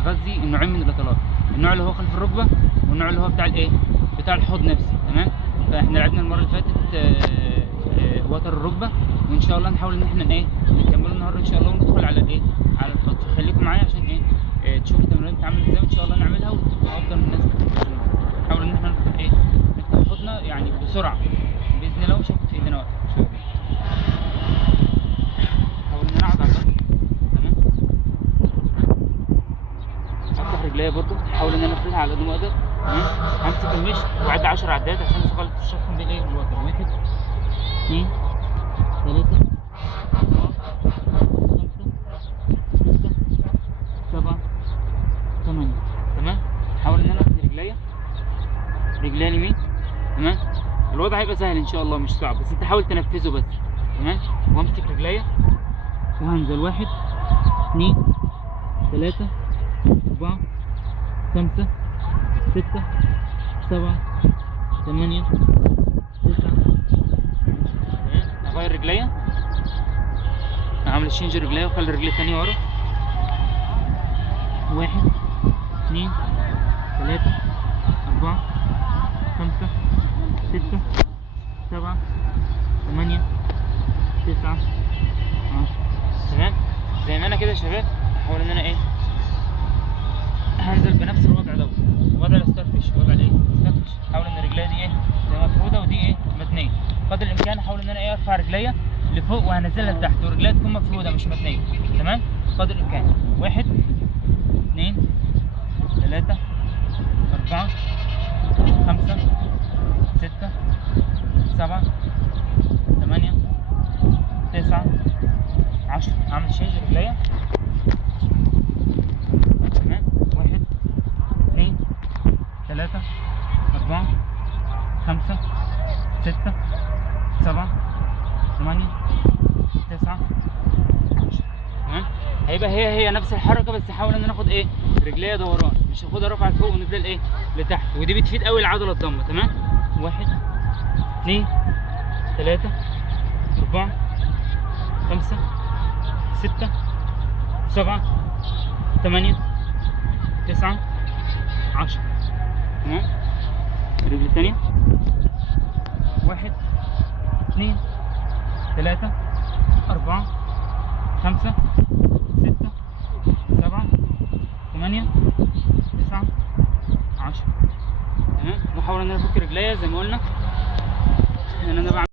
اغذي النوعين من الاطالات، النوع اللي هو خلف الركبه والنوع اللي هو بتاع الايه، بتاع الحوض نفسه. تمام. فاحنا لعبنا المره اللي فاتت وتر الركبه، وان شاء الله نحاول ان احنا ايه نكمله النهارده ان شاء الله، وندخل على الايه، على الحوض. فخليكم معايا عشان ايه تشوفوا التمرين بتتعمل ازاي، وان شاء الله نعملها وتبقى افضل من الناس اللي نحاول ان احنا نفتح ايه، نفتح حوضنا يعني بسرعه باذن الله، ومش هياخد في ايدينا وقت ان شاء الله. نحاول ان نقعد على الارض. تمام. افتح رجليا برضو، احاول ان انا افردها على قد ما اقدر. تمام. همسك المشط واعد 10 عدات عشان اغلط الشخص بين ايه والوتر. 1 2 3 4 5 6 7 8. تمام. احاول ان انا افرد رجليا اليمين. تمام. الوضع هيبقى سهل ان شاء الله مش صعب، بس انت حاول تنفذه بس. تمام. وامسك رجليا وهنزل 1 2 3 4 5 6 7 8 9. اغير رجليا، اعمل الشنج رجليا واخلي الرجل التانية ورا. 1 2 3 4 5 6 7 8 9 10. تمام. زي ما انا كده يا شباب، احاول ان انا ايه هنزل بنفس الوضع دوت، وضع الستارفيش، وضع الايه ستارفيش. احاول ان رجليا دي ايه تبقى مفروده ودي ايه متنيه قدر الامكان. احاول ان انا ايه ارفع رجليا لفوق وهنزلها لتحت، ورجليا تكون مفروده مش متنيه. تمام. قدر الامكان. 1 2 3 4 5 6 7 8 9 10. اعمل شيء رجليا. تمام. 1 2 3 4 5 6 7 8 9 10. تمام. هيبقى هي نفس الحركه، بس حاول ان انا اخد ايه رجليا دوران، مش هاخدها رفعه لفوق ونفضل ايه لتحت، ودي بتفيد قوي العضله الضمه. تمام. 1 2 3 4 5 6 7 8 9 10. تمام. الرجل الثانيه 1 2 3 4 5 6 7 8 9 10. تمام. واحاول ان انا افك رجليا زي ما قلنا ان انا بعمل